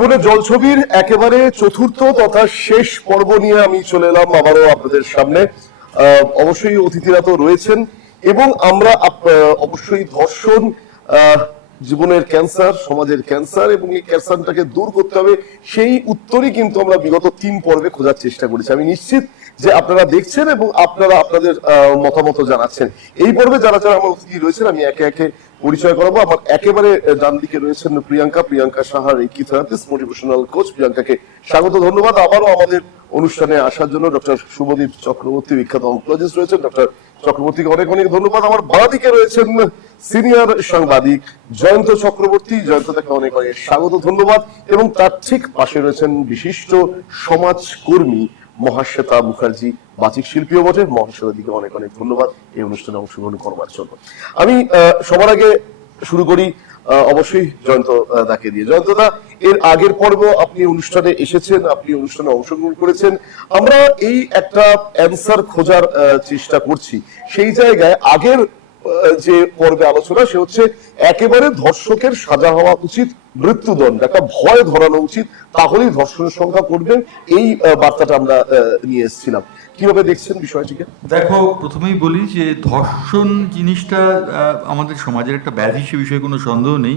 জীবনের জলছবির একেবারে চতুর্থ তথা শেষ পর্ব নিয়ে আমি চলে এলাম আবারও আপনাদের সামনে। অবশ্যই অতিথিরা তো রয়েছেন এবং আমরা অবশ্যই ধর্ষণ জীবনের ক্যান্সার, সমাজের ক্যান্সার, এবং এই ক্যান্সারটাকে দূর করতে হবে সেই উত্তরই কিন্তু আমরা বিগত 3 পর্বে খোঁজার চেষ্টা করেছি। আমি নিশ্চিত যে আপনারা দেখছেন এবং আপনারা আপনাদের মতামত জানাচ্ছেন। এই পর্বে যারা যারা আমার অতিথি রয়েছেন আমি একে একে পরিচয় করাবো। আমার একেবারে ডান দিকে রয়েছেন Priyanka Saha, reiki therapist, motivational coach. প্রিয়াঙ্কাকে স্বাগত, ধন্যবাদ আবারও আমাদের অনুষ্ঠানে আসার জন্য। ডক্টর শুভদীপ চক্রবর্তী, বিখ্যাত অনকোলজিস্ট রয়েছেন। ডক্টর চক্রবর্তীকে অনেক অনেক ধন্যবাদ। আমার বাঁ দিকে রয়েছেন সিনিয়র সাংবাদিক জয়ন্ত চক্রবর্তী। জয়ন্তকে অনেক অনেক স্বাগত, ধন্যবাদ। এবং তার ঠিক পাশে রয়েছেন বিশিষ্ট সমাজকর্মী মহাশ্বেতা মুখার্জি, বাচিক শিল্পীও বটে। মহাশ্বেতা দিকে অনেক অনেক ধন্যবাদ এই অনুষ্ঠানে অংশগ্রহণ করবার জন্য। আমি সবার আগে শুরু করি অবশ্যই জয়ন্ত দাকে দিয়ে। জয়ন্ত দা, এর আগের পর্ব আপনি অনুষ্ঠানে এসেছেন, আপনি অনুষ্ঠানে অংশগ্রহণ করেছেন। আমরা এই একটা অ্যান্সার খোঁজার চেষ্টা করছি। সেই জায়গায় আগের যে পর্বে আলোচনা সে হচ্ছে একেবারে ধর্ষকের সাজা হওয়া উচিত মৃত্যুদণ্ড, একটা ভয় ধরানো উচিত, তাহলেই ধর্ষণের সংখ্যা করবেন, এই বার্তাটা আমরা নিয়ে এসেছিলাম। কিভাবে দেখছেন বিষয়টিকে? দেখো, প্রথমেই বলি যে ধর্ষণ জিনিসটা আমাদের সমাজের একটা ব্যাধি, সে বিষয়ে কোনো সন্দেহ নেই।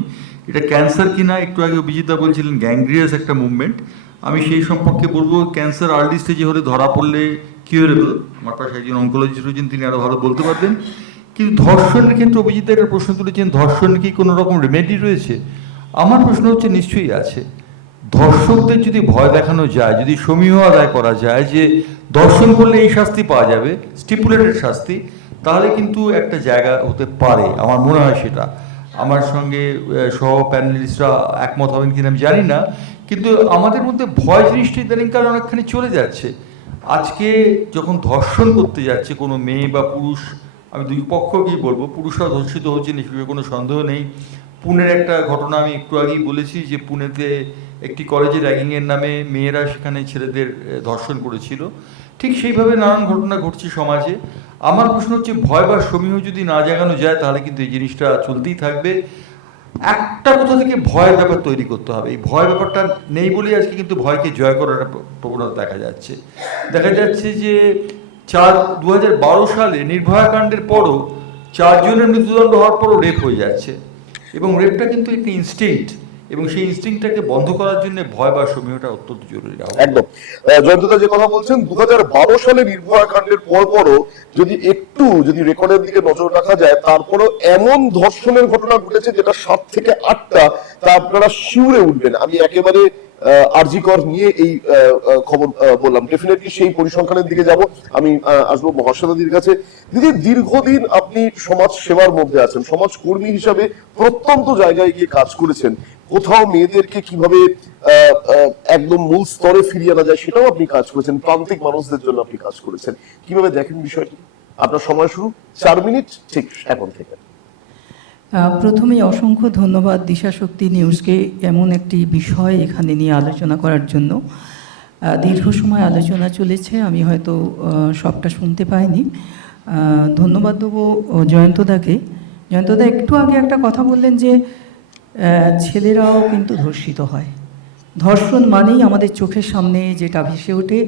এটা ক্যান্সার কিনা একটু আগে অভিজিৎদা বলছিলেন গ্যাংগ্রিয়াস একটা মুভমেন্ট, আমি সেই সম্পর্কে বলবো ক্যান্সার আর্লি স্টেজে হলে ধরা পড়লে কিউরেবল। আমার পাশে একজন অনকোলজিস্ট রয়েছেন, তিনি আরও ভালো বলতে পারবেন। কিন্তু ধর্ষণের ক্ষেত্রে অভিজিৎদা একটা প্রশ্ন তুলেছেন, ধর্ষণের কি কোনো রকম রেমেডি রয়েছে? আমার প্রশ্ন হচ্ছে নিশ্চয়ই আছে। ধর্ষকদের যদি ভয় দেখানো যায়, যদি সমীহ আদায় করা যায় যে ধর্ষণ করলে এই শাস্তি পাওয়া যাবে, স্টিপুলেটেড শাস্তি, তাহলে কিন্তু একটা জায়গা হতে পারে, আমার মনে হয় সেটা। আমার সঙ্গে সহ প্যানেলিস্টরা একমত হবেন কিনা আমি জানি না, কিন্তু আমাদের মধ্যে ভয় জিনিসটা ইদানিংকাল অনেকখানি চলে যাচ্ছে। আজকে যখন ধর্ষণ করতে যাচ্ছে কোনো মেয়ে বা পুরুষ, আমি দুই পক্ষকেই বলবো, পুরুষরা ধর্ষিত হচ্ছেন এ বিষয়ে কোনো সন্দেহ নেই। পুনের একটা ঘটনা আমি একটু আগেই বলেছি যে পুনেতে একটি কলেজে র্যাগিংয়ের নামে মেয়েরা সেখানে ছেলেদের ধর্ষণ করেছিল। ঠিক সেইভাবে নানান ঘটনা ঘটছে সমাজে। আমার প্রশ্ন হচ্ছে ভয় বা সমীহ যদি না জাগানো যায় তাহলে কিন্তু এই জিনিসটা চলতেই থাকবে। একটা কোথা থেকে ভয়ের ব্যাপার তৈরি করতে হবে। এই ভয় ব্যাপারটা নেই বলেই আজকে কিন্তু ভয়কে জয় করার প্রবণতা দেখা যাচ্ছে। যে 2012 সালে নির্ভয়া কাণ্ডের পরও 4 জনের মৃত্যুদণ্ড হওয়ার পরও রেপ হয়ে যাচ্ছে, এবং রেপটা কিন্তু একটি ইনস্টিংক্ট, এবং সেই ইনস্টিংক্টটাকে বন্ধ করার জন্য ভয় বা সমীহটা অত্যন্ত জরুরি। একদম জয়ন্তদা যে কথা বলছেন, 2012 সালে নির্ভয়া কাণ্ডের পরও যদি রেকর্ডের দিকে নজর রাখা যায়, তারপরও এমন ধর্ষণের ঘটনা ঘটেছে যেটা 7 থেকে 8টা, তা আপনারা শিউরে উঠবেন। আমি একেবারে আরজি কর নিয়ে এই খবর বললাম। ডেফিনেটলি সেই পরিসংখ্যানের দিকে যাব। আমি আসবো মহাশ্বেতাদির কাছে। দিদি, দীর্ঘদিন আপনি সমাজ সেবার মধ্যে আছেন, সমাজ কর্মী হিসাবে প্রত্যন্ত জায়গায় গিয়ে কাজ করেছেন। কোথাও মেয়েদেরকে কিভাবে একদম মূল স্তরে ফিরিয়ে আনা যায় সেটাও আপনি কাজ করেছেন, প্রান্তিক মানুষদের জন্য আপনি কাজ করেছেন। কিভাবে দেখেন বিষয়টি? আপনার সময় শুরু, 4 মিনিট ঠিক এখন থেকে। প্রথমেই অসংখ্য ধন্যবাদ দিশাশক্তি নিউজকে এমন একটি বিষয় এখানে নিয়ে আলোচনা করার জন্য। দীর্ঘ সময় আলোচনা চলেছে, আমি হয়তো সবটা শুনতে পাইনি। ধন্যবাদ দেবো জয়ন্তদাকে। জয়ন্তদা একটু আগে একটা কথা বললেন যে ছেলেরাও কিন্তু ধর্ষিত হয়। ধর্ষণ মানেই আমাদের চোখের সামনে যেটা ভেসে ওঠে,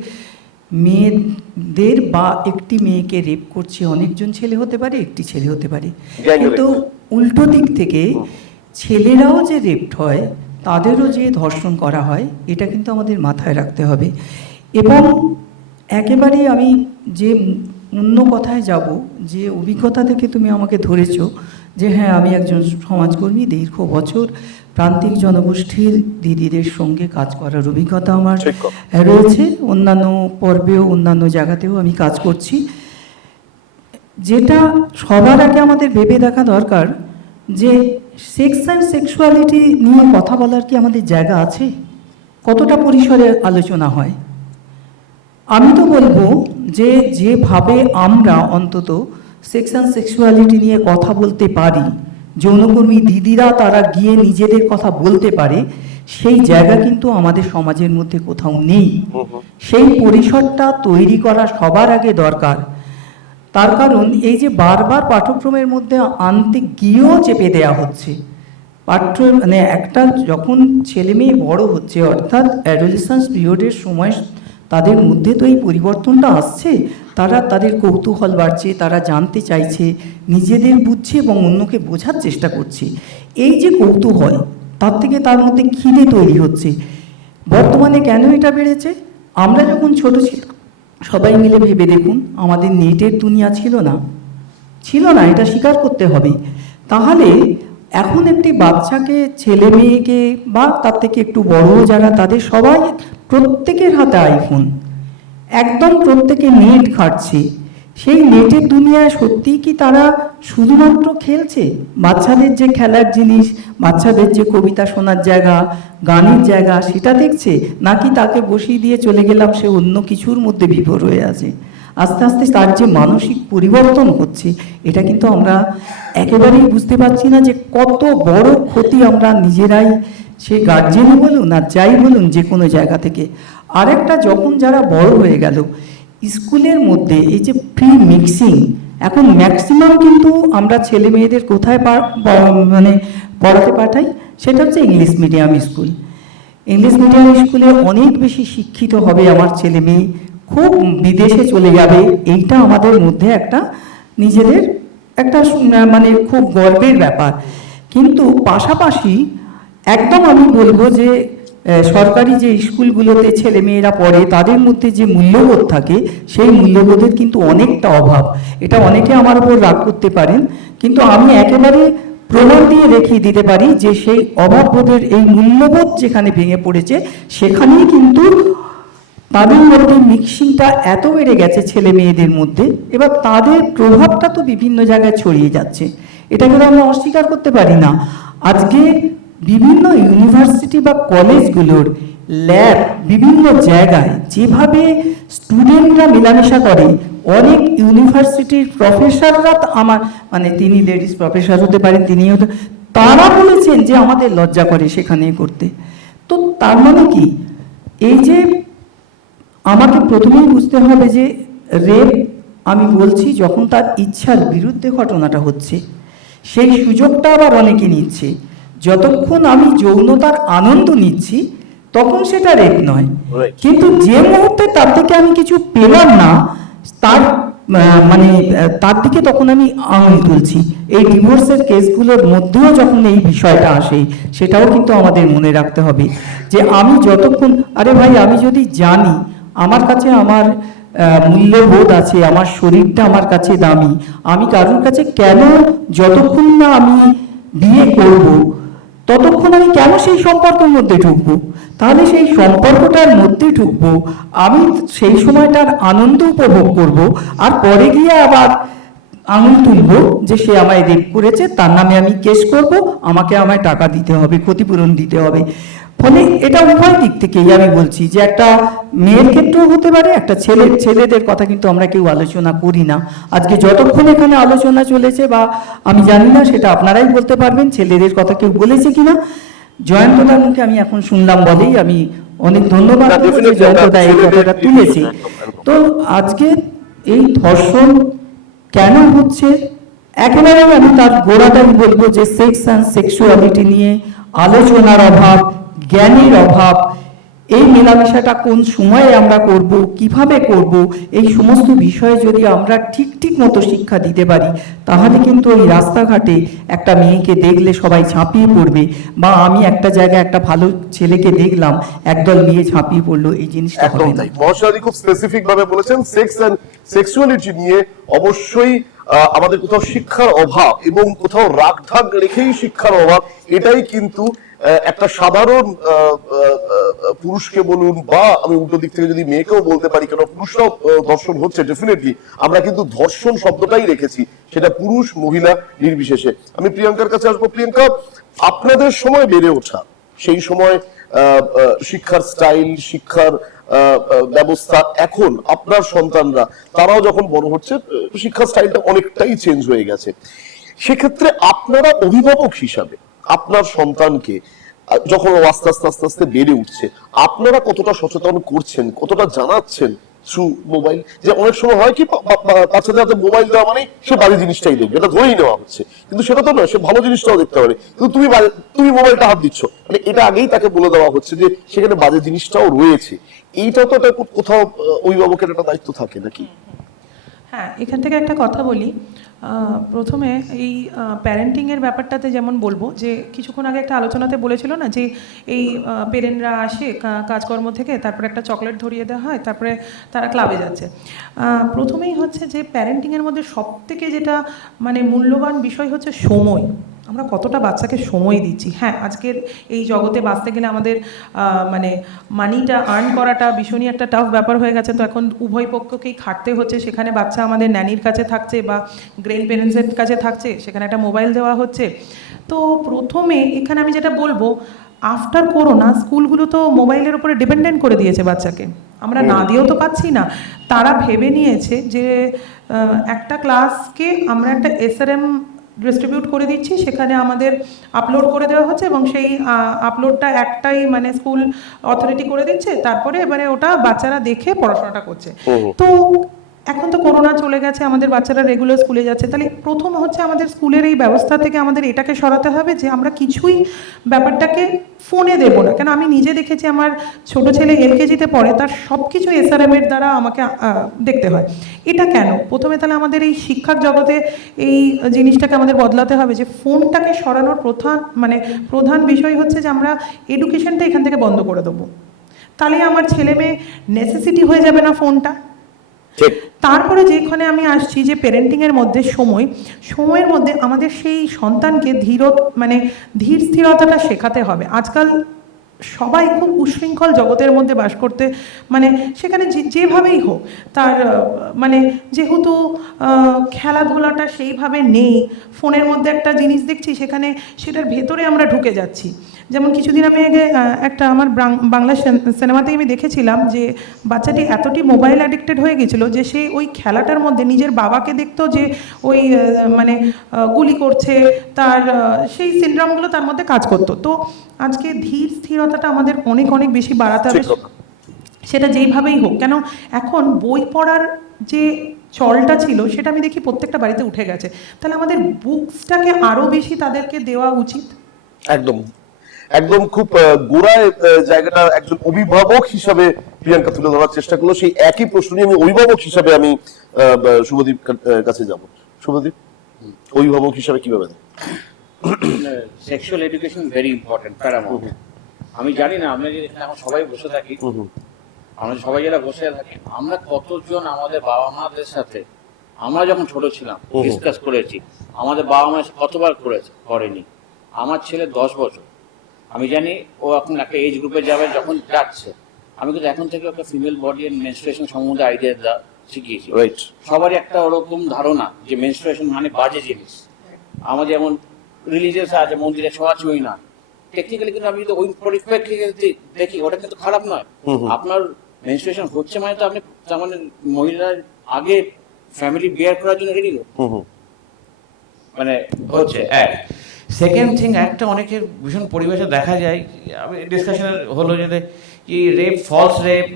মেয়েদের বা একটি মেয়েকে রেপ করছে, অনেকজন ছেলে হতে পারে, একটি ছেলে হতে পারে, কিন্তু উল্টো দিক থেকে ছেলেরাও যে রেপড হয়, তাদেরও যে ধর্ষণ করা হয়, এটা কিন্তু আমাদের মাথায় রাখতে হবে। এবং একেবারে আমি যে অন্য কথায় যাব, যে অভিজ্ঞতা থেকে তুমি আমাকে ধরেছ যে হ্যাঁ, আমি একজন সমাজকর্মী, দীর্ঘ বছর প্রান্তিক জনগোষ্ঠীর দিদিদের সঙ্গে কাজ করার অভিজ্ঞতা আমার রয়েছে। অন্যান্য পর্বেও অন্যান্য জায়গাতেও আমি কাজ করছি। যেটা সবার আগে আমাদের ভেবে দেখা দরকার যে সেক্স অ্যান্ড সেক্সুয়ালিটি নিয়ে কথা বলার কি আমাদের জায়গা আছে? কতটা পরিসরে আলোচনা হয়? আমি তো বলবো যে যেভাবে আমরা অন্তত সেক্স অ্যান্ড সেক্সুয়ালিটি নিয়ে কথা বলতে পারি, যৌনকর্মী দিদিরা তারা গিয়ে নিজেদের কথা বলতে পারে, সেই জায়গা কিন্তু আমাদের সমাজের মধ্যে কোথাও নেই। সেই পরিসরটা তৈরি করা সবার আগে দরকার। তার কারণ এই যে বারবার পাঠ্যক্রমের মধ্যে আনতে গিয়েও চেপে দেওয়া হচ্ছে, মানে একটা যখন ছেলে মেয়ে বড় হচ্ছে, অর্থাৎ অ্যাডোলেসেন্স পিরিয়ডের সময় তাদের মধ্যে তো এই পরিবর্তনটা আসছে, তারা তাদের কৌতূহল বাড়ছে, তারা জানতে চাইছে, নিজেদের বুঝছে এবং অন্যকে বোঝার চেষ্টা করছে। এই যে কৌতূহল, তার থেকে তার মধ্যে খিদে তৈরি হচ্ছে। বর্তমানে কেন এটা বেড়েছে? আমরা যখন ছোট ছিলাম, সবাই মিলে ভেবে দেখুন, আমাদের নেটের দুনিয়া ছিল না, এটা স্বীকার করতে হবে। তাহলে এখন একটি বাচ্চাকে, ছেলে মেয়েকে বা তার থেকে একটু বড় যারা, তাদের সবাই প্রত্যেকের হাতে আইফোন, একদম প্রত্যেকে নেট ঘাঁটছে। সেই নেটের দুনিয়ায় সত্যিই কি তারা শুধুমাত্র খেলছে? বাচ্চাদের যে খেলার জিনিস, বাচ্চাদের যে কবিতা শোনার জায়গা, গানের জায়গা, সেটা দেখছে, নাকি তাকে বসিয়ে দিয়ে চলে গেলাম, সে অন্য কিছুর মধ্যে বিভোর হয়ে আছে? আস্তে আস্তে তার যে মানসিক পরিবর্তন হচ্ছে, এটা কিন্তু আমরা একেবারেই বুঝতে পারছি না যে কত বড় ক্ষতি আমরা নিজেরাই, সে গার্জেনই বলুন আর যাই বলুন, যে কোনো জায়গা থেকে। আরেকটা, যখন যারা বড় হয়ে গেল, স্কুলের মধ্যে এই যে প্রি মিক্সিং, এখন ম্যাক্সিমাম কিন্তু আমরা ছেলে মেয়েদের কোথায় মানে পড়াতে পাঠাই, সেটা হচ্ছে English medium school. English medium স্কুলে অনেক বেশি শিক্ষিত হবে আমার ছেলে মেয়ে, খুব বিদেশে চলে যাবে, এইটা আমাদের মধ্যে একটা নিজেদের একটা মানে খুব গর্বের ব্যাপার। কিন্তু পাশাপাশি একদম আমি বলবো যে সরকারি যে স্কুলগুলোতে ছেলে মেয়েরা পড়ে, তাদের মধ্যে যে মূল্যবোধ থাকে, সেই মূল্যবোধের কিন্তু অনেকটা অভাব। এটা অনেকে আমার উপর রাগ করতে পারেন, কিন্তু আমি একেবারে প্রমাণ দিয়ে দেখিয়ে দিতে পারি যে সেই অভাববোধের, এই মূল্যবোধ যেখানে ভেঙে পড়েছে, সেখানেই কিন্তু তাদের মধ্যে মিক্সিংটা এত বেড়ে গেছে ছেলে মেয়েদের মধ্যে। এবার তাদের প্রভাবটা তো বিভিন্ন জায়গায় ছড়িয়ে যাচ্ছে, এটাকে তো আমরা অস্বীকার করতে পারি না। আজকে বিভিন্ন ইউনিভার্সিটি বা কলেজগুলোর ল্যাব, বিভিন্ন জায়গায় যেভাবে স্টুডেন্টরা মেলামেশা করে, অনেক ইউনিভার্সিটির প্রফেসররা, আমার মানে তিনি লেডিস প্রফেসর হতে পারেন, তিনিও, তারা বলেছেন যে আমাদের লজ্জা করে সেখানে করতে। তো তার মানে কি, এই যে আমাকে প্রথমেই বুঝতে হবে যে রেপ, আমি বলছি, যখন তার ইচ্ছার বিরুদ্ধে ঘটনাটা হচ্ছে, সেই সুযোগটা আবার অনেকে নিচ্ছে। যতক্ষণ আমি যৌনতার আনন্দ নিচ্ছি, তখন সেটা রেপ নয়। কিন্তু যে মুহূর্তে তার থেকে আমি কিছু পেলাম না, তার মানে তার দিকে তখন আমি আঙুল তুলছি। এই ডিভোর্সের কেসগুলোর মধ্যেও যখন এই বিষয়টা আসে, সেটাও কিন্তু আমাদের মনে রাখতে হবে যে আমি যতক্ষণ, আরে ভাই, আমি যদি জানি আমার কাছে আমার মূল্যবোধ আছে, আমার শরীরটা আমার কাছে দামি, আমি কারোর কাছে কেন, যতক্ষণ না আমি বিয়ে করব, ততক্ষণ আমি কেন সেই সম্পর্কের মধ্যে ঢুকবো? তাহলে সেই সম্পর্কটার মধ্যে ঢুকবো, আমি সেই সময়টার আনন্দ উপভোগ করব, আর পরে গিয়ে আবার আঙুল তুলবো যে সে আমায় রেপ করেছে, তার নামে আমি কেস করব, আমায় টাকা দিতে হবে, ক্ষতিপূরণ দিতে হবে। ফলে এটা উভয় দিক থেকেই আমি বলছি যে একটা মেয়ের ক্ষেত্রেও হতে পারে, একটা ছেলেদের কথা কিন্তু আমরা কেউ আলোচনা করি না। আজকে যতক্ষণ এখানে আলোচনা চলেছে, বা আমি জানি না, সেটা আপনারাই বলতে পারবেন, ছেলেদের কথা কেউ বলেছে কিনা। জয়ন্তদার মুখে আমি এখন শুনলাম বলেই আমি অনেক ধন্যবাদ জয়ন্তদা এই কথাটা তুলেছে। তো আজকে এই ধর্ষণ কেন হচ্ছে, একেবারে আমি তার গোড়াটাই বলবো যে সেক্স অ্যান্ড সেক্সুয়ালিটি নিয়ে আলোচনার অভাব, জ্ঞানের অভাব, এই মেলামেশাটা কোন সময়ে আমরা করব, কিভাবে করব, এই সমস্ত বিষয়ে যদি আমরা ঠিক মতো শিক্ষা দিতে পারি, তাহলে কিন্তু ওই রাস্তাঘাটে একটা মেয়েকে দেখলে সবাই ঝাঁপিয়ে পড়বে, বা আমি একটা জায়গায় একটা ভালো ছেলেকে দেখলাম, একদল মেয়ে ঝাঁপিয়ে পড়লো, এই জিনিসটা হবে না। মহাশয় খুব স্পেসিফিক ভাবে বলেছেন, সেক্স এন্ড সেক্সুয়ালিটি নিয়ে অবশ্যই আমাদের কোথাও শিক্ষার অভাব, এবং কোথাও রাগঢাক রেখেই শিক্ষার অভাব, এটাই কিন্তু একটা সাধারণ পুরুষকে বলুন, বা আমি উল্টো দিক থেকে যদি মেয়েকেও বলতে পারি, কেন পুরুষরাও ধর্ষণ হচ্ছে, ডেফিনেটলি আমরা কিন্তু ধর্ষণ শব্দটাই রেখেছি, সেটা পুরুষ মহিলা নির্বিশেষে। আমি প্রিয়াঙ্কার কাছে আসবো। প্রিয়াঙ্কা, আপনাদের সময় বেড়ে ওঠা, সেই সময় শিক্ষার স্টাইল, শিক্ষার ব্যবস্থা, এখন আপনার সন্তানরা তারাও যখন বড় হচ্ছে, শিক্ষার স্টাইলটা অনেকটাই চেঞ্জ হয়ে গেছে। সেক্ষেত্রে আপনারা অভিভাবক হিসাবে আপনার সন্তানকে যখন আস্তে আস্তে বেড়ে উঠছে, আপনারা কতটা সচেতন করছেন, কতটা জানাচ্ছেন থ্রু মোবাইল, যে অনেক সময় হয় কি বাচ্চাদের হাতে মোবাইল দেওয়া মানে সে বাজে জিনিসটাই দেখবে, এটা ধরেই নেওয়া হচ্ছে, কিন্তু সেটা তো নয়, সে ভালো জিনিসটাও দেখতে পারে, কিন্তু তুমি মোবাইলটা হাত দিচ্ছ, মানে এটা আগেই তাকে বলে দেওয়া হচ্ছে যে সেখানে বাজে জিনিসটাও রয়েছে। এইটাও তো একটা কোথাও অভিভাবকের একটা দায়িত্ব থাকে নাকি? হ্যাঁ, এখান থেকে একটা কথা বলি। প্রথমে এই প্যারেন্টিংয়ের ব্যাপারটাতে যেমন বলবো যে কিছুক্ষণ আগে একটা আলোচনাতে বলেছিল না যে এই পেরেন্টরা আসে কাজকর্ম থেকে, তারপরে একটা চকলেট ধরিয়ে দেওয়া হয়, তারপরে তারা ক্লাবে যাচ্ছে। প্রথমেই হচ্ছে যে প্যারেন্টিংয়ের মধ্যে সবথেকে যেটা মানে মূল্যবান বিষয় হচ্ছে সময়। আমরা কতটা বাচ্চাকে সময় দিচ্ছি। হ্যাঁ, আজকের এই জগতে বাঁচতে গেলে আমাদের মানে মানিটা আর্ন করাটা ভীষণই একটা টাফ ব্যাপার হয়ে গেছে। তো এখন উভয় পক্ষকেই খাটতে হচ্ছে। সেখানে বাচ্চা আমাদের ন্যানির কাছে থাকছে বা গ্র্যান্ড প্যারেন্টসের কাছে থাকছে, সেখানে একটা মোবাইল দেওয়া হচ্ছে। তো প্রথমে এখানে আমি যেটা বলবো, আফটার করোনা স্কুলগুলো তো মোবাইলের উপরে ডিপেন্ডেন্ট করে দিয়েছে বাচ্চাকে। আমরা না দিয়েও তো পাচ্ছি না। তারা ভেবে নিয়েছে যে একটা ক্লাসকে আমরা একটা SRM ডিস্ট্রিবিউট করে দিচ্ছি, সেখানে আমাদের আপলোড করে দেওয়া হচ্ছে এবং সেই আপলোডটা একটাই মানে স্কুল অথরিটি করে দিচ্ছে, তারপরে এবারে ওটা বাচ্চারা দেখে পড়াশোনাটা করছে। তো এখন তো করোনা চলে গেছে, আমাদের বাচ্চারা রেগুলার স্কুলে যাচ্ছে। তাহলে প্রথম হচ্ছে আমাদের স্কুলের এই ব্যবস্থা থেকে আমাদের এটাকে সরাতে হবে যে আমরা কিছুই ব্যাপারটাকে ফোনে দেবো না। কেন আমি নিজে দেখেছি, আমার ছোট ছেলে LKG-তে পড়ে, তার সব কিছু SRM-এর দ্বারা আমাকে দেখতে হয়। এটা কেন? প্রথমে তাহলে আমাদের এই শিক্ষার জগতে এই জিনিসটাকে আমাদের বদলাতে হবে যে ফোনটাকে সরানোর প্রধান বিষয় হচ্ছে যে আমরা এডুকেশনটা এখান থেকে বন্ধ করে দেবো। তাহলে আমার ছেলে মেয়ে নেসেসিটি হয়ে যাবে না ফোনটা। তারপরে যেখানে আমি আসছি যে প্যারেন্টিংয়ের মধ্যে সময়ের মধ্যে আমাদের সেই সন্তানকে ধীর স্থিরতাটা শেখাতে হবে। আজকাল সবাই খুব উশৃঙ্খল জগতের মধ্যে বাস করতে, মানে সেখানে যেভাবেই হোক তার যেহেতু খেলাধুলাটা সেইভাবে নেই, ফোনের মধ্যে একটা জিনিস দেখছি, সেটার ভেতরে আমরা ঢুকে যাচ্ছি। যেমন কিছুদিন আমি আগে একটা আমার বাংলা সিনেমাতে আমি দেখেছিলাম যে বাচ্চাটি এতটি মোবাইল অ্যাডিক্টেড হয়ে গেছিল যে সে ওই খেলাটার মধ্যে নিজের বাবাকে দেখতো যে ওই গুলি করছে, তার সেই সিনড্রোমগুলো তার মধ্যে কাজ করতো। তো আজকে ধীর স্থিরতাটা আমাদের অনেক অনেক বেশি বাড়াতে হবে, সেটা যেইভাবেই হোক। কেন এখন বই পড়ার যে চলটা ছিল সেটা আমি দেখি প্রত্যেকটা বাড়িতে উঠে গেছে। তাহলে আমাদের বুকসটাকে আরো বেশি তাদেরকে দেওয়া উচিত। একদম একদম খুব গোড়ায় জায়গাটা একজন অভিভাবক হিসাবে প্রিয়াঙ্কা তুলে ধরার চেষ্টা করলো। সেই একই প্রশ্ন নিয়ে আমি অভিভাবক হিসাবে আমি শুভদীপ কাছে যাব। শুভদীপ, অভিভাবক হিসাবে কিভাবে দেন? Sexual education very important, paramount. আমি জানি না আমরা এখানে এখন সবাই বসে থাকি, আমরা সবাই যারা বসে থাকি, আমরা কতজন আমাদের বাবা মাদের সাথে আমরা যখন ছোট ছিলাম ডিসকাস করেছি, আমাদের বাবা মা কতবার করেনি। আমার ছেলে 10 বছর, আমি জানি ও এখন একটা এজ গ্রুপে যাবে, যখন যাচ্ছে আমি কিন্তু এখন থেকে ওকে ফিমেল বডি এন্ড মেনস্ট্রুয়েশন সম্বন্ধে আইডিয়া শিখিয়েছি। সবারই একটা ওরকম ধারণা যে মেনস্ট্রুয়েশন মানে বাজে জিনিস। আমাদের যেমন রিলিজিয়াস আছে, মন্দিরে ছোঁয়াছুঁই না, টেকনিক্যালি কিন্তু আমি যদি ওই পরিপ্রেক্ষিতে দেখি ওটা কিন্তু খারাপ নয়। আপনার মেনস্ট্রুয়েশন হচ্ছে মানে তো আপনি তার মানে মহিলার আগে ফ্যামিলি বিয়ার করার জন্য রেডি মানে হচ্ছে। এক সেকেন্ড থিং, একটা অনেকের ভীষণ পরিবেশে দেখা যায়, আমি ডিসকাশন হলো যে rape, false rape,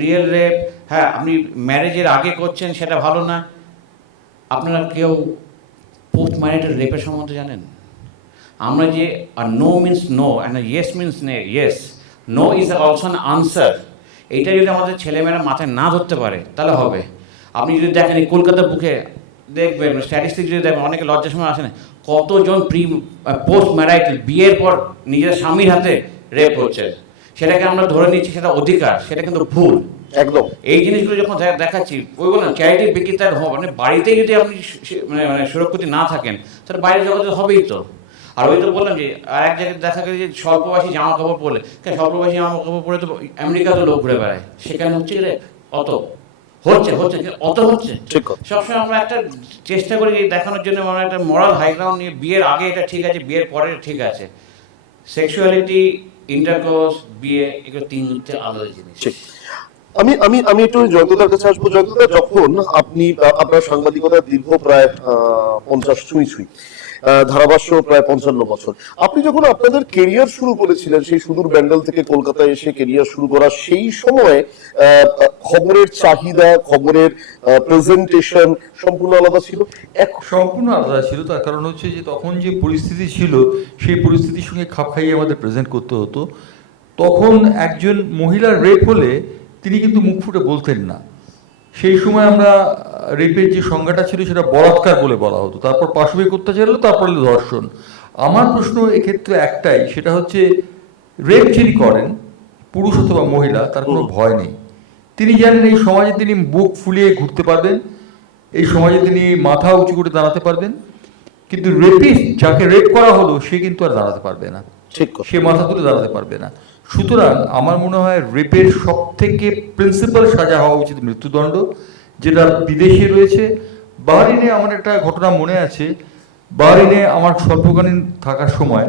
real rape. হ্যাঁ, আপনি ম্যারেজের আগে করছেন সেটা ভালো না। আপনারা কেউ পোস্ট ম্যারিটাল রেপের সম্বন্ধে জানেন? আমরা যে no means no and yes means yes, no is also an answer, এইটা যদি আমাদের ছেলেমেয়েরা মাথায় না ধরতে পারে তাহলে হবে। আপনি যদি দেখেন এই কলকাতার বুকে দেখবেন স্ট্যাটিস্টিক যদি দেখবেন, অনেকে লজ্জার সময় আসে না, কতজন পোস্ট ম্যারাইটাল বিয়ের পর নিজের স্বামীর হাতে রেপ হচ্ছে। সেটাকে আমরা ধরে নিচ্ছি সেটা অধিকার, সেটা কিন্তু ভুল একদম। এই জিনিসগুলো যখন দেখাচ্ছি, ওই বলেন চ্যারিটি বিক্রেতার মানে বাড়িতেই যদি আপনি মানে সুরক্ষিত না থাকেন তাহলে বাইরের জগতে হবেই তো। আর ওই তো বললাম যে আর এক জায়গায় দেখা গেছে যে স্বল্পবাসী জামা কাপড় পরলে, স্বল্পবাসী জামা কাপড় পরে তো আমেরিকাতে লোক ঘুরে বেড়ায়, সেখানে হচ্ছে রে অত হচ্ছে সবসময় আমরা একটা চেষ্টা করি দেখানোর জন্য, আমরা একটা মরাল হাইগ্রাউন্ড নিয়ে বিয়ের আগে এটা ঠিক আছে, বিয়ের পরে ঠিক আছে। সেক্সুয়ালিটি, ইন্টারকোর্স, বিয়ে, এগুলো তিনটে আলাদা জিনিস। আমি একটু জয়ন্তদার কাছে আসবো। জয়ন্তদা, যখন আপনি আপনার সাংবাদিকতার দীর্ঘ প্রায় 50 ছুঁই ধারাভাষ্য প্রায় 55 বছর। আপনি যখন আপনাদের কেরিয়ার শুরু করেছিলেন, সেই সুদূর ব্যান্ডেল থেকে কলকাতায় এসে কেরিয়ার শুরু করা, সেই সময় খবরের চাহিদা, খবরের প্রেজেন্টেশন সম্পূর্ণ আলাদা ছিল। সম্পূর্ণ আলাদা ছিল। তার কারণ হচ্ছে যে তখন যে পরিস্থিতি ছিল সেই পরিস্থিতির সঙ্গে খাপ খাইয়ে আমাদের প্রেজেন্ট করতে হতো। তখন একজন মহিলার রেপ হলে তিনি কিন্তু মুখ ফুটে বলতেন না। সেই সময় আমরা রেপের যে সংজ্ঞাটা ছিল সেটা বলাৎকার বলে বলা হতো, তারপর পাশবিক অত্যাচার হলো, তারপরে ধর্ষণ। আমার প্রশ্ন এক্ষেত্রে একটাই, সেটা হচ্ছে রেপ যিনি করেন, পুরুষ অথবা মহিলা, তার কোনো ভয় নেই। তিনি জানেন এই সমাজে তিনি বুক ফুলিয়ে ঘুরতে পারবেন, এই সমাজে তিনি মাথা উঁচু করে দাঁড়াতে পারবেন। কিন্তু রেপিস্ট, যাকে রেপ করা হলো, সে কিন্তু আর দাঁড়াতে পারবে না, সে মাথা তুলে দাঁড়াতে পারবে না। সুতরাং আমার মনে হয় রেপের সব থেকে প্রিন্সিপাল সাজা হওয়া উচিত মৃত্যুদণ্ড, যেটা বিদেশে রয়েছে। বাহরিনে আমার একটা ঘটনা মনে আছে। বাহরিনে আমার স্বল্পকালীন থাকার সময়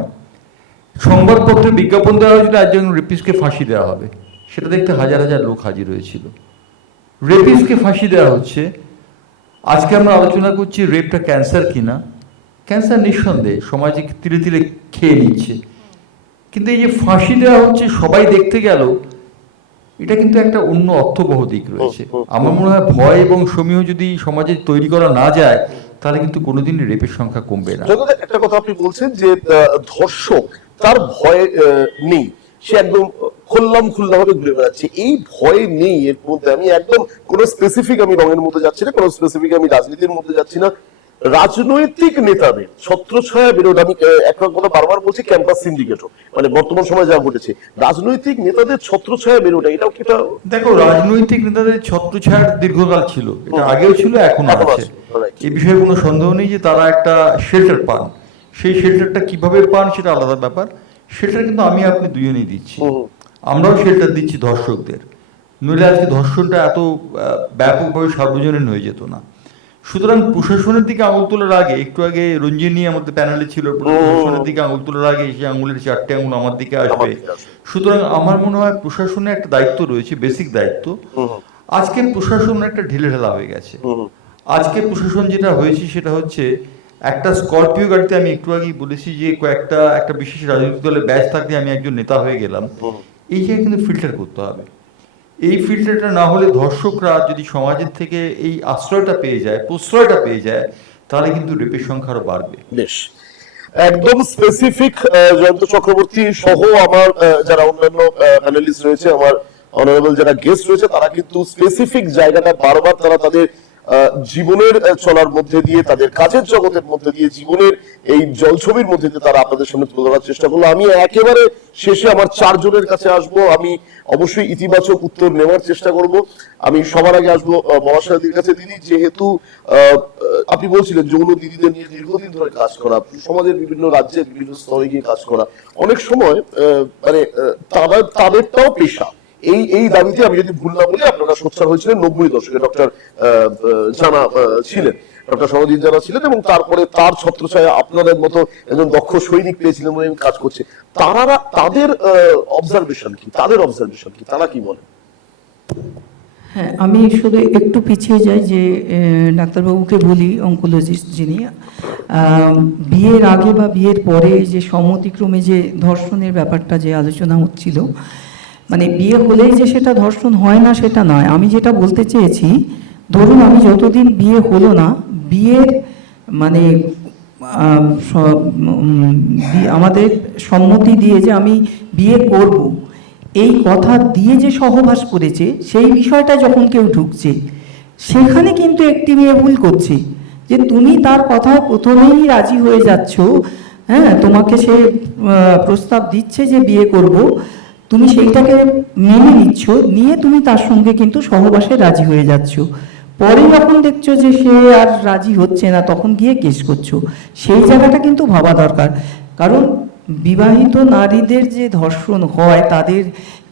সংবাদপত্রে বিজ্ঞাপন দেওয়া হয়েছিল একজন রেপিস্টকে ফাঁসি দেওয়া হবে। সেটা দেখতে হাজার হাজার লোক হাজির হয়েছিল। রেপিস্টকে ফাঁসি দেওয়া হচ্ছে। আজকে আমরা আলোচনা করছি রেপটা ক্যান্সার কিনা। ক্যান্সার নিঃসন্দেহে সমাজে ধীরে ধীরে খেয়ে নিচ্ছে, কিন্তু এই যে ফাঁসি দেওয়া হচ্ছে সবাই দেখতে গেল, এটা কিন্তু একটা অন্য অর্থবহ দিক রয়েছে। আমার মনে হয় ভয় এবং সমীহ যদি সমাজে তৈরি করা না যায়, তাহলে কিন্তু কোনোদিন রেপের সংখ্যা কমবে না। একটা কথা আপনি বলছেন যে ধর্ষক তার ভয় নেই, সে একদম খোল্লা ভাবে ঘুরে বেড়াচ্ছে, এই ভয় নেই। এর মধ্যে আমি একদম কোন স্পেসিফিক আমি রঙের মধ্যে যাচ্ছি না, কোন স্পেসিফিক আমি রাজনীতির মধ্যে যাচ্ছি না। রাজনৈতিক নেতাদের ছত্রছায়া বিরোধ, আমি একটা কথা বারবার বলছি, ক্যাম্পাস সিন্ডিকেটও, মানে বর্তমান সময় যা ঘটেছে, রাজনৈতিক নেতাদের ছত্রছায়া বিরোধ, এটাও কি? দেখো, রাজনৈতিক নেতাদের ছত্রছায়ার দীর্ঘকাল ছিল, এটা আগেও ছিল, এখনো আছে। এই বিষয়ে কোনো সন্দেহ নেই যে তারা একটা শেল্টার পান। সেই শেল্টারটা কিভাবে পান সেটা আলাদা ব্যাপার। শেল্টার কিন্তু আমি আপনি দুজনেই দিচ্ছি, আমরাও শেল্টার দিচ্ছি ধর্ষকদের, নইলে আজকে ধর্ষণটা এত ব্যাপকভাবে সার্বজনীন হয়ে যেত না। সুতরাং প্রশাসনের দিকে আঙুল তোলার আগে, একটু আগে রঞ্জিনী আমাদের প্যানেলে ছিল, প্রশাসনের দিকে আঙুল তোলার আগে সেই আঙুলের 4টে আঙুল আমার দিকে আসবে। সুতরাং আমার মনে হয় প্রশাসনের একটা দায়িত্ব রয়েছে, বেসিক দায়িত্ব। আজকে প্রশাসন একটা ঢিলেঢালা হয়ে গেছে। আজকে প্রশাসন যেটা হয়েছে সেটা হচ্ছে, একটা স্করপিও গাড়িতে, আমি একটু আগেই বলেছি যে একটা বিশেষ রাজনৈতিক দলের ব্যাচ থাকতে আমি একজন নেতা হয়ে গেলাম, এই জায়গায় কিন্তু ফিল্টার করতে হবে। এই ফিল্টারটা না হলে ধর্ষকরা যদি সমাজের থেকে এই আশ্রয়টা পেয়ে যায়, প্রশ্রয়টা পেয়ে যায়, তাহলে কিন্তু রেপের সংখ্যা আরো বাড়বে। বেশ, একদম স্পেসিফিক জয়ন্ত চক্রবর্তী সহ আমার যারা অন্যান্য প্যানেলিস্ট রয়েছে, আমার অনারেবল যারা গেস্ট রয়েছে, তারা কিন্তু স্পেসিফিক জায়গাটা বারবার তারা তাদের জীবনের চলার মধ্যে দিয়ে, তাদের কাজের জগতের মধ্যে দিয়ে, জীবনের এই জলছবির মধ্যে দিয়ে তারা আপনাদের সামনে তুলে ধরার চেষ্টা করলো। আমি একেবারে শেষে আমার 4 জনের কাছে আসবো, আমি অবশ্যই ইতিবাচক উত্তর নেওয়ার চেষ্টা করব। আমি সবার আগে আসবো মহাশয়দের কাছে। দিদি, যেহেতু আপনি বলছিলেন যৌন দিদিদের নিয়ে দীর্ঘদিন ধরে কাজ করা, সমাজের বিভিন্ন রাজ্যে বিভিন্ন স্তরে গিয়ে কাজ করা, অনেক সময় মানে তাদেরটাও পেশা, এই দাবিতে আমি যদি ভুল না বলি আপনারা সোচ্চার হয়েছিলেন 90 দশকে। ডক্টর জানা ছিলেন, ডক্টর সমাজিৎ জানা ছিলেন, এবং তারপরে তার ছত্রছায়া আপনাদের মতো একজন দক্ষ সৈনিক পেয়েছিলেন বলে কাজ করছে। তাদের অবজারভেশন কি, তারা কি বলেন? হ্যাঁ, আমি শুধু একটু পিছিয়ে যাই যে ডাক্তারবাবুকে বলি, অঙ্কোলজিস্ট যিনি, বিয়ের আগে বা বিয়ের পরে যে সম্মতিক্রমে যে ধর্ষণের ব্যাপারটা যে আলোচনা হচ্ছিল, মানে বিয়ে হলেই যে সেটা ধর্ষণ হয় না সেটা নয়। আমি যেটা বলতে চেয়েছি, ধরুন আমি যতদিন বিয়ে হলো না, বিয়ের মানে আমাদের সম্মতি দিয়ে যে আমি বিয়ে করব, এই কথা দিয়ে যে সহবাস করেছে, সেই বিষয়টা যখন কেউ ঢুকছে, সেখানে কিন্তু একটি মেয়ে ভুল করছে যে তুমি তার কথায় প্রথমেই রাজি হয়ে যাচ্ছ। হ্যাঁ, তোমাকে সে প্রস্তাব দিচ্ছে যে বিয়ে করব, তুমি সেইটাকে মেনে নিচ্ছ, নিয়ে তুমি তার সঙ্গে কিন্তু সহবাসে রাজি হয়ে যাচ্ছ। পরে যখন দেখছো যে সে আর রাজি হচ্ছে না, তখন গিয়ে কেস করছো। সেই জায়গাটা কিন্তু ভাবা দরকার। কারণ বিবাহিত নারীদের যে ধর্ষণ হয়, তাদের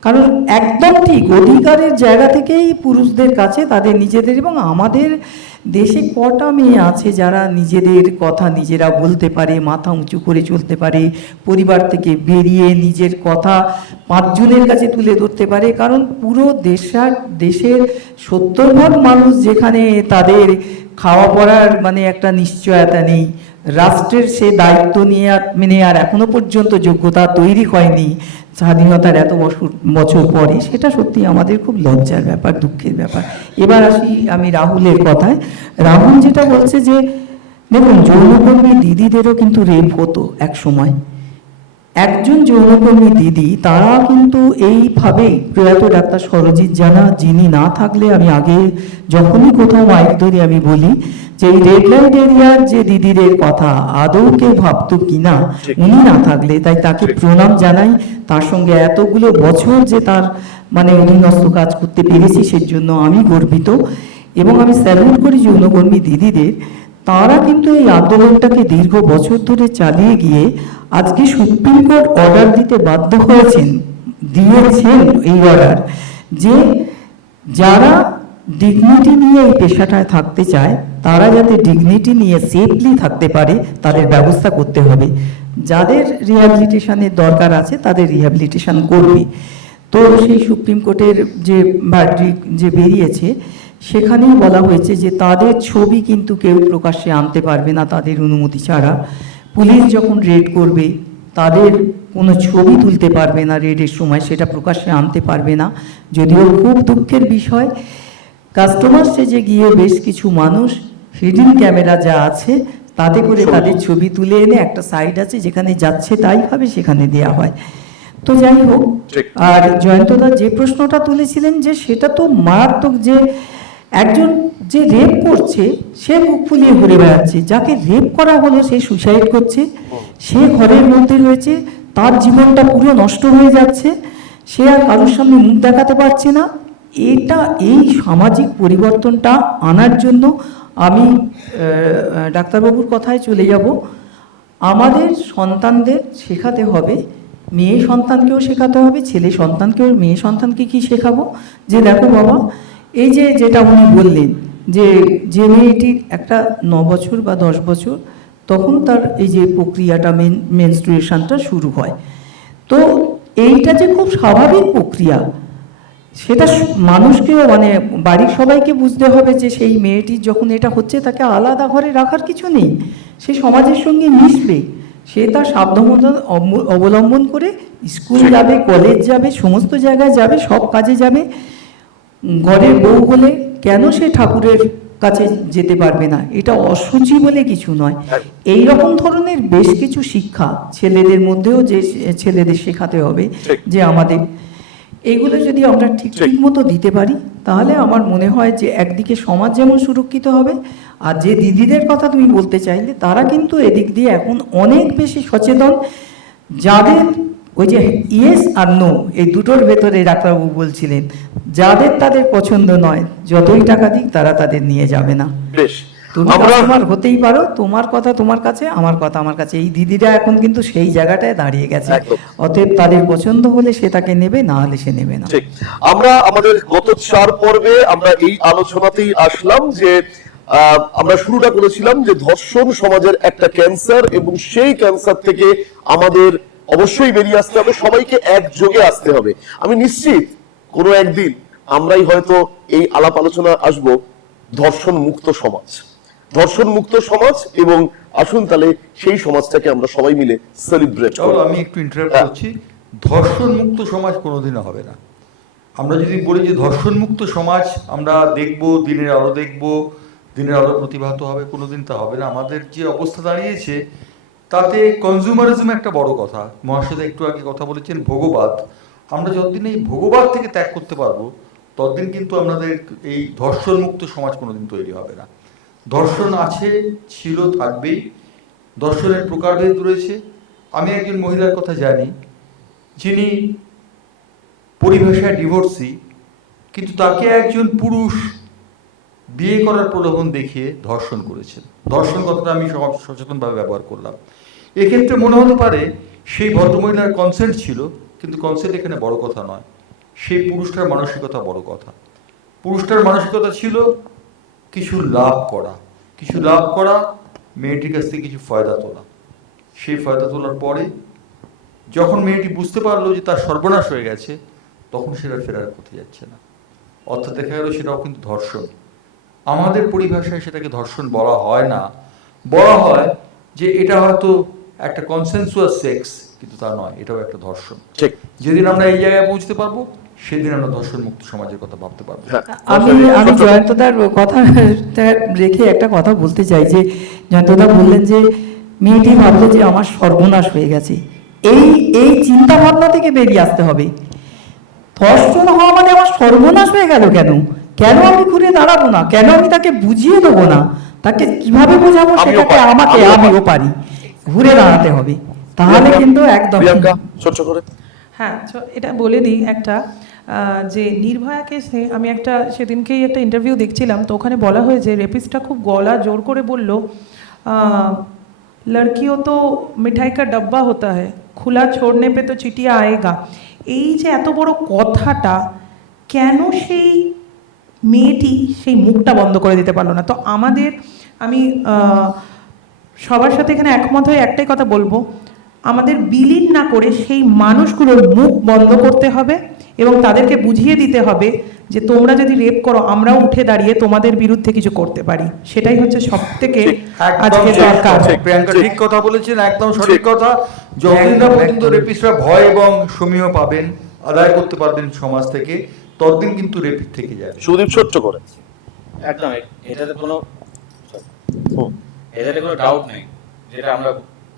কারণ একদম ঠিক অধিকারের জায়গা থেকেই পুরুষদের কাছে তাদের নিজেদের, এবং আমাদের দেশে কটা মেয়ে আছে যারা নিজেদের কথা নিজেরা বলতে পারে, মাথা উঁচু করে চলতে পারে, পরিবার থেকে বেরিয়ে নিজের কথা 5 জনের কাছে তুলে ধরতে পারে। কারণ পুরো দেশের 70% মানুষ যেখানে তাদের খাওয়া পড়ার মানে একটা নিশ্চয়তা নেই, রাষ্ট্রের সে দায়িত্ব নিয়ে আর এখনো পর্যন্ত যোগ্যতা তৈরি হয়নি স্বাধীনতার এত বছর পরে, সেটা সত্যি আমাদের খুব লজ্জার ব্যাপার, দুঃখের ব্যাপার। এবার আসি আমি রাহুলের কথায়। রাহুল যেটা বলছে যে দেখুন, যৌনকর্মী দিদিদেরও কিন্তু রেপ হতো এক সময়। একজন যৌনকর্মী দিদি, তারা কিন্তু এইভাবেই প্রয়াত ডাক্তার সরজিৎ জানা, যিনি না থাকলে আমি আগে যখনই কোথাও মাইক ধরি আমি বলি যে এই রেড লাইট এরিয়ার যে দিদিদের কথা আদৌ কেউ ভাবতো কিনা উনি না থাকলে, তাই তাকে প্রণাম জানাই। তার সঙ্গে এতগুলো বছর যে তার মানে অধীনস্থ কাজ করতে পেরেছি সেজন্য আমি গর্বিত, এবং আমি স্যালুট করি যৌনকর্মী দিদিদের। তারা কিন্তু এই আন্দোলনটাকে দীর্ঘ বছর ধরে চালিয়ে গিয়ে আজকে সুপ্রিম কোর্ট অর্ডার দিতে বাধ্য দিয়েছেন এই অর্ডার, যে যারা ডিগনিটি নিয়ে এই পেশাটায় থাকতে চায় তারা যাতে ডিগনিটি নিয়ে সেফলি থাকতে পারে তাদের ব্যবস্থা করতে হবে। যাদের রিহ্যাবিলিটেশনের দরকার আছে তাদের রিহ্যাবিলিটেশন করবে। তো সেই সুপ্রিম কোর্টের যে ভার্ডিক্ট যে বেরিয়েছে সেখানেই বলা হয়েছে যে তাদের ছবি কিন্তু কেউ প্রকাশ্যে আনতে পারবে না তাদের অনুমতি ছাড়া। পুলিশ যখন রেড করবে তাদের কোনো ছবি তুলতে পারবে না রেডের সময়, সেটা প্রকাশ্যে আনতে পারবে না। যদিও খুব দুঃখের বিষয়, কাস্টমার সেজে গিয়ে বেশ কিছু মানুষ হিডেন ক্যামেরা যা আছে তাতে করে তাদের ছবি তুলে এনে একটা সাইড আছে যেখানে যাচ্ছে তাই ভাবে সেখানে দেয়া হয়। তো যাই হোক, আর জয়ন্তদা যে প্রশ্নটা তুলেছিলেন যে সেটা তো মারাত্মক, যে একজন যে রেপ করছে সে বুক ফুলিয়ে ঘুরে বেড়াচ্ছে, যাকে রেপ করা হলো সে সুসাইড করছে, সে ঘরের মধ্যে রয়েছে, তার জীবনটা পুরো নষ্ট হয়ে যাচ্ছে, সে আর কারোর সামনে মুখ দেখাতে পারছে না। এই সামাজিক পরিবর্তনটা আনার জন্য আমি ডাক্তারবাবুর কথায় চলে যাব। আমাদের সন্তানদের শেখাতে হবে, মেয়ে সন্তানকেও শেখাতে হবে, ছেলে সন্তানকেও। মেয়ে সন্তানকে কি শেখাবো, যে দেখো বাবা, এই যে যেটা উনি বললেন যে মেয়েটির একটা 9 বছর বা 10 বছর তখন তার এই যে প্রক্রিয়াটা মেনস্ট্রুয়েশনটা শুরু হয়, তো এইটা যে খুব স্বাভাবিক প্রক্রিয়া সেটা মানুষকেও মানে বাড়ির সবাইকে বুঝতে হবে যে সেই মেয়েটির যখন এটা হচ্ছে তাকে আলাদা ঘরে রাখার কিছু নেই, সে সমাজের সঙ্গে মিশবে, সে তার সাবধানতা অবলম্বন করে স্কুল যাবে, কলেজ যাবে, সমস্ত জায়গায় যাবে, সব কাজে যাবে। ঘরের বউ হলে কেন সে ঠাকুরের কাছে যেতে পারবে না? এটা অসুচি বলে কিছু নয়। এই রকম ধরনের বেশ কিছু শিক্ষা ছেলেদের মধ্যেও যে ছেলেদের শেখাতে হবে যে আমাদের এইগুলো যদি আমরা ঠিক মতো দিতে পারি তাহলে আমার মনে হয় যে একদিকে সমাজ যেমন সুরক্ষিত হবে, আর যে দিদিদের কথা তুমি বলতে চাইলে তারা কিন্তু এদিক দিয়ে এখন অনেক বেশি সচেতন। যাদের ওই যে ইয়েস আর নো এই দুটোর ভেতরে ডাক্তারবাবু বলছিলেন, যাদের তাদের পছন্দ নয় যতই টাকা দিক তারা তাদের নিয়ে যাবে না। বেশ, তুমি কাস্টমার হতেই পারো, তোমার কথা তোমার কাছে, আমার কথা আমার কাছে। এই দিদিরা এখন কিন্তু সেই জায়গাটায় দাঁড়িয়ে গেছে। অতএব তাদের পছন্দ হলে সে তাকে নেবে, না হলে সে নেবে না। ঠিক, আমরা আমাদের গত 4 পর্বে আমরা এই আলোচনাতেই আসলাম যে আমরা শুরুটা করেছিলাম যে ধর্ষণ সমাজের একটা ক্যান্সার, এবং সেই ক্যান্সার থেকে আমাদের অবশ্যই বেরিয়ে আসতে হবে, সবাইকে একযোগে আসতে হবে। আমি নিশ্চিত কোনো একদিন আমরাই হয়তো এই আলাপ আলোচনা আসবো ধর্ষণ মুক্ত সমাজ, ধর্ষণ মুক্ত সমাজ, এবং আসুন তাহলে সেই সমাজটাকে আমরা সবাই মিলে সেলিব্রেট করব। আমি একটু ইন্টারাপ্ট করছি, ধর্ষণ মুক্ত সমাজ কোনোদিনও হবে না। আমরা যদি বলি যে ধর্ষণ মুক্ত সমাজ আমরা দেখব, দিনের আলো দেখব, দিনের আলো প্রতিভাত হবে, কোনোদিন তা হবে না। আমাদের যে অবস্থা দাঁড়িয়েছে তাতে কনজিউমারিজম একটা বড় কথা। মহাশয় একটু আগে কথা বলেছেন ভোগবাদ, আমরা যতদিন এই ভোগবাদ থেকে ত্যাগ করতে পারবো ততদিন কিন্তু আমাদের এই ধর্ষণ মুক্ত সমাজ কোনোদিন তৈরি হবে না। ধর্ষণ আছে, ছিল, থাকবেই। ধর্ষণের প্রকারভেদ রয়েছে। আমি একজন মহিলার কথা জানি যিনি পরিভাষায় ডিভোর্সি, কিন্তু তাকে একজন পুরুষ বিয়ে করার প্রলোভন দেখিয়ে ধর্ষণ করেছেন। ধর্ষণ কথাটা আমি সচেতনভাবে ব্যবহার করলাম। এক্ষেত্রে মনে হতে পারে সেই ভদ্রমহিলার কনসেন্ট ছিল, কিন্তু কনসেন্ট এখানে বড় কথা নয়, সেই পুরুষটার মানসিকতা বড় কথা। পুরুষটার মানসিকতা ছিল কিছু লাভ করা, মেয়েটির কাছ থেকে কিছু ফায়দা তোলা। সেই ফায়দা তোলার পরে যখন মেয়েটি বুঝতে পারলো যে তার সর্বনাশ হয়ে গেছে, তখন সেটা ফেরার পথে যাচ্ছে না। অর্থাৎ দেখা গেল সেটাও কিন্তু ধর্ষণ। আমাদের পরিভাষায় সেটাকে ধর্ষণ বলা হয় না, বলা হয় যে এটা হয়তো একটা কনসেনসুয়াস সেক্স, কিন্তু তা নয়, এটাও একটা ধর্ষণ। ঠিক। যেদিন আমরা এই জায়গায় পৌঁছতে পারবো, সেদিন আমরা ধর্ষণ মুক্ত সমাজের কথা ভাবতে পারবো। হ্যাঁ। আমি জয়ন্তদার কথা রেখে একটা কথা বলতে চাই যে জয়ন্তদা বললেন যে মেয়েটি ভাবলো যে আমার সর্বনাশ হয়ে গেছে, এই চিন্তা ভাবনা থেকে বেরিয়ে আসতে হবে। ধর্ষণ হওয়া মানে আমার সর্বনাশ হয়ে গেল কেন, কেন আমি ঘুরে দাঁড়াবো না, কেন আমি তাকে বুঝিয়ে দেবো না, তাকে কিভাবে বোঝাবো সেটাকে আমিও পারি, ঘুরে দাঁড়াতে হবে, তাহলে কিন্তু একদম। প্রিয়াঙ্কা ছোট করে। হ্যাঁ, এটা বলে দিই একটা, যে নির্ভয়া কেসে আমি একটা সেদিনকেই একটা ইন্টারভিউ দেখছিলাম, তো ওখানে বলা হয়েছে রেপিস্টটা খুব গলা জোর করে বলল, লড়কিও তো মিঠাই কা ডব্বা হতা হ্যায়, খুলা ছোড়নে পে তো চিটিয়া আয়েগা। এই যে এত বড় কথাটা, কেন সেই মেয়েটি সেই মুখটা বন্ধ করে দিতে পারলো না? তো আমি সবার সাথে এখানে একমত হয়ে একটাই কথা বলবো, আমাদের বিলীন না করে সেই মানুষগুলোর মুখ বন্ধ করতে হবে এবং তাদেরকে বুঝিয়ে দিতে হবে যে তোমরা যদি রেপ করো, আমরাও উঠে দাঁড়িয়ে তোমাদের বিরুদ্ধে কিছু করতে পারি। সেটাই হচ্ছে সব থেকে আজকে দরকার। প্রিয়াঙ্কা ঠিক কথা বলেছেন, একদম সঠিক কথা। যতদিন না পর্যন্ত রেপিস্টরা ভয় এবং সমীহ পাবেন, আদায় করতে পারবেন সমাজ থেকে, ততদিন কিন্তু রেপিস্ট থেকে যায়। সুদীপ ছোট্ট করে। একদম, এটাতে কোনো ডাউট নেই। যেটা আমরা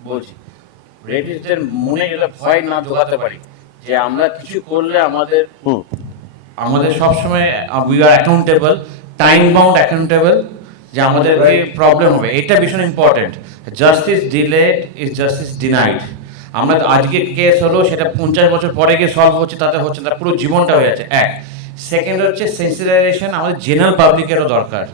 বলছি, রেপিস্টদের মনে যেটা ভয় না ঢোকাতে পারি যে আমরা কিছু করলে আমাদের সবসময় we are accountable, time bound accountable, যে আমাদের প্রবলেম হবে, এটা ভীষণ important. Justice delayed is justice denied. আমরা আজকে কেস হলো, সেটা 50 বছর পরে গিয়ে সলভ হচ্ছে, তাতে হচ্ছে তার পুরো জীবনটা হয়ে যাচ্ছে। এক সেকেন্ড হচ্ছে সেন্সিটাইজেশন, আমাদের জেনারেল পাবলিকেরও দরকার।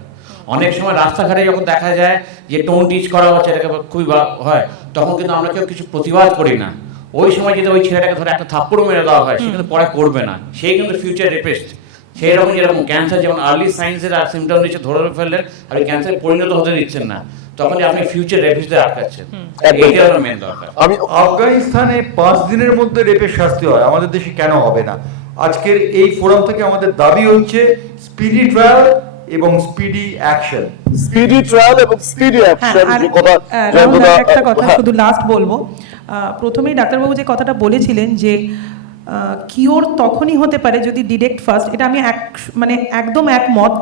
অনেক সময় রাস্তাঘাটে যখন দেখা যায় যে টোন টিচ করা হচ্ছে, এটাকে খুবই হয়, তখন কিন্তু আমরা কেউ কিছু প্রতিবাদ করি না। ওই সময় যদি ওই ছেলেটাকে ধরে একটা থাপ্পড়ও মেরে দেওয়া হয়, সে কিন্তু পরে করবে না, সেই কিন্তু ফিউচার রেপিস্ট। সেই রকম যেরকম ক্যান্সার, যেমন আর্লি সাইন্সের আর সিমটম নিচ্ছে ধরে ফেললেন, আর ওই ক্যান্সারে পরিণত হতে দিচ্ছেন না, তখন আপনি ফিউচার রেপিস্টদের আটকাচ্ছেন। এইটা হলো মেন দরকার। আমি আফগানিস্তানে 5 দিনের মধ্যে রেপের শাস্তি হয়, আমাদের দেশে কেন হবে না? আজকের এই ফোরাম থেকে আমাদের দাবি হচ্ছে স্পিডি ট্রায়াল এবং স্পিডি অ্যাকশন। স্পিডি ট্রায়াল এবং স্পিডি অ্যাকশন। যে কথা একটা কথা শুধু লাস্ট বলবো, প্রথমেই ডাক্তারবাবু যে কথাটা বলেছিলেন যে কিওর তখনই হতে পারে যদি ডিরেক্ট ফার্স্ট, এটা আমি একদম একমত।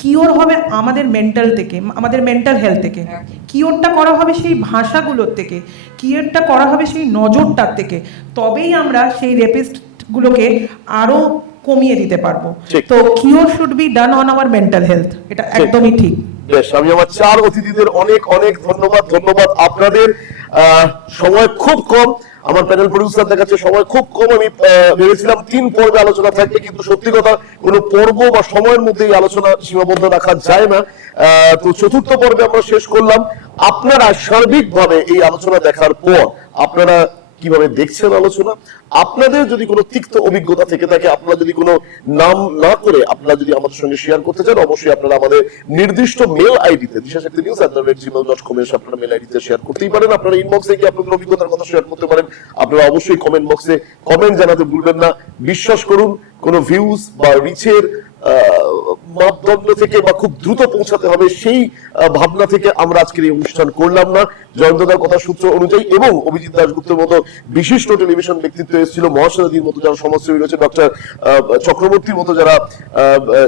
কিওর হবে আমাদের মেন্টাল থেকে, আমাদের মেন্টাল হেলথ থেকে। কিওরটা করা হবে সেই ভাষাগুলোর থেকে, কিওরটা করা হবে সেই নজরটার থেকে, তবেই আমরা সেই রেপিস্টগুলোকে আরো কমিয়ে দিতে পারবো। তো cure should be done on our mental health, এটা একদমই ঠিক। বেশ, আমি আমার 4 অতিথিদের অনেক অনেক ধন্যবাদ আপনাদের। সময় খুব কম, আমার প্যানেল প্রডিউসারদের কাছে সময় খুব কম। আমি ভেবেছিলাম 3 পর্বে আলোচনা থাকবে, কিন্তু সত্যি কথা কোনো পর্ব বা সময়ের মধ্যে এই আলোচনা সীমাবদ্ধ রাখা যায় না। তো 4র্থ পর্বে আমরা শেষ করলাম। আপনারা সার্বিকভাবে এই আলোচনা দেখার পর আপনারা কিভাবে দেখছেন আলোচনা? আপনাদের যদি কোনো তিক্ত অভিজ্ঞতা থেকে থাকে, আপনারা যদি কোনো নাম না করে আপনারা যদি আমাদের সঙ্গে শেয়ার করতে চান, অবশ্যই আপনারা আমাদের নির্দিষ্ট মেল আইডিতে dishashaktinews@gmail.com এর আপনারা মেল আইডিতে শেয়ার করতেই পারেন। আপনারা ইনবক্সে গিয়ে আপনাদের অভিজ্ঞতার কথা শেয়ার করতে পারেন। আপনারা অবশ্যই কমেন্ট বক্সে কমেন্ট জানাতে ভুলবেন না। বিশ্বাস করুন, কোনো ভিউজ বা রিচের মাপদণ্ড থেকে বা খুব দ্রুত পৌঁছাতে হবে সেই ভাবনা থেকে আমরা আজকের এই অনুষ্ঠান করলাম না। জয়ন্তদার কথা সূত্র অনুযায়ী এবং অভিজিৎ দাশগুপ্তের মতো বিশিষ্ট টেলিভিশন ব্যক্তিত্ব এসেছিল, মহাশারদীর মতো যারা সমাজসেবী রয়েছে, ডক্টর চক্রবর্তীর মতো যারা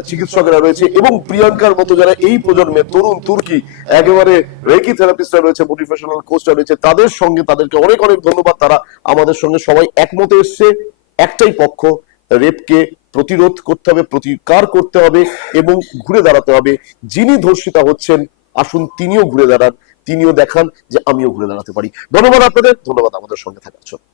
চিকিৎসকেরা রয়েছে, এবং প্রিয়াঙ্কার মতো যারা এই প্রজন্মের তরুণ তুর্কি একেবারে রেকি থেরাপিস্টরা রয়েছে, মোটিভেশনাল কোচরা রয়েছে, তাদের সঙ্গে তাদেরকে অনেক অনেক ধন্যবাদ। তারা আমাদের সঙ্গে সবাই একমতে এসছে, একটাই পক্ষ, রেপকে প্রতিরোধ করতে হবে, প্রতিকার করতে হবে এবং ঘুরে দাঁড়াতে হবে। যিনি ধর্ষিতা হচ্ছেন, আসুন তিনিও ঘুরে দাঁড়ান, তিনিও দেখান যে আমিও ঘুরে দাঁড়াতে পারি। ধন্যবাদ আপনাদের, ধন্যবাদ আমাদের সঙ্গে থাকার জন্য।